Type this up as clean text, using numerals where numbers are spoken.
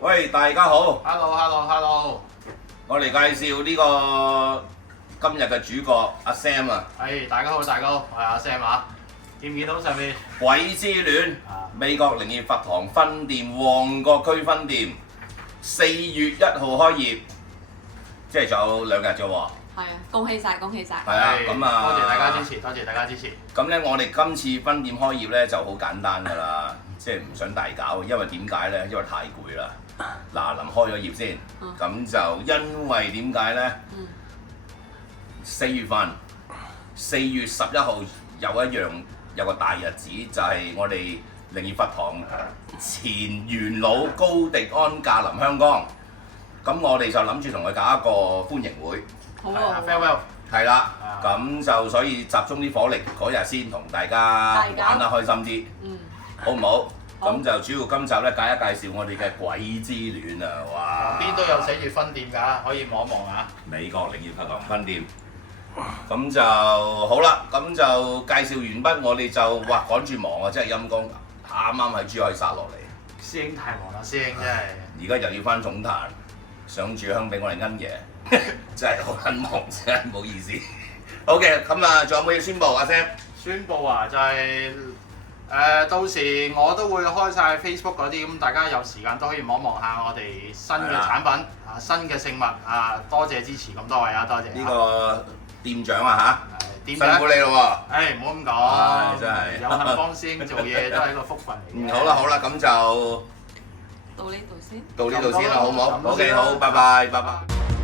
喂，大家好， Hello，我嚟介紹呢個今日嘅主角阿 Sam 啊，大家好，我係阿 Sam 啊，見唔見到上面？鬼之戀，美國靈業佛堂分店旺角區分店，4月1號開業，即係仲有2日啫喎。係啊，恭喜晒，恭喜晒！係啊，咁啊，多謝大家支持，多謝大家支持。咁咧，我哋今次分店開業咧就好簡單㗎啦，即係唔想大搞，因為點解咧？因為太攰啦。嗱，臨開咗業先，咁就因為點解咧？4月份，4月11號有個大日子，就係我哋靈業佛堂前元老高迪安駕臨香港，咁我哋就諗住同佢搞一個歡迎會。好啊 ，farewell。係啦，咁就所以集中啲火力嗰日先同大家玩得開心啲，好唔好？咁就主要今集咧介紹我哋嘅鬼之戀啊！哇，邊都有寫住分店㗎，可以望一望啊。美國靈業佛堂分店，咁就好啦。咁就介紹完畢，我哋就趕住忙啊！真係陰公，啱啱喺珠海殺落嚟。師兄太忙啦，師兄真係。而家又要翻總壇上柱香俾我哋恩爺，真係好撚忙，真係唔好意思。OK， 咁啊，仲有冇嘢宣佈？阿 Sam？宣佈啊，就係到時我都會開晒 Facebook 嗰啲，咁大家有時間都可以望望下我哋新嘅產品啊，新嘅聖物啊，多謝支持咁多位啊，多謝。呢個店長啊嚇，辛苦你咯喎！唔好咁講，真係有幸幫師兄做嘢都係一個福分嚟嘅。好啦，咁就到呢度先。到呢度先啦，好唔好？OK，好，拜拜。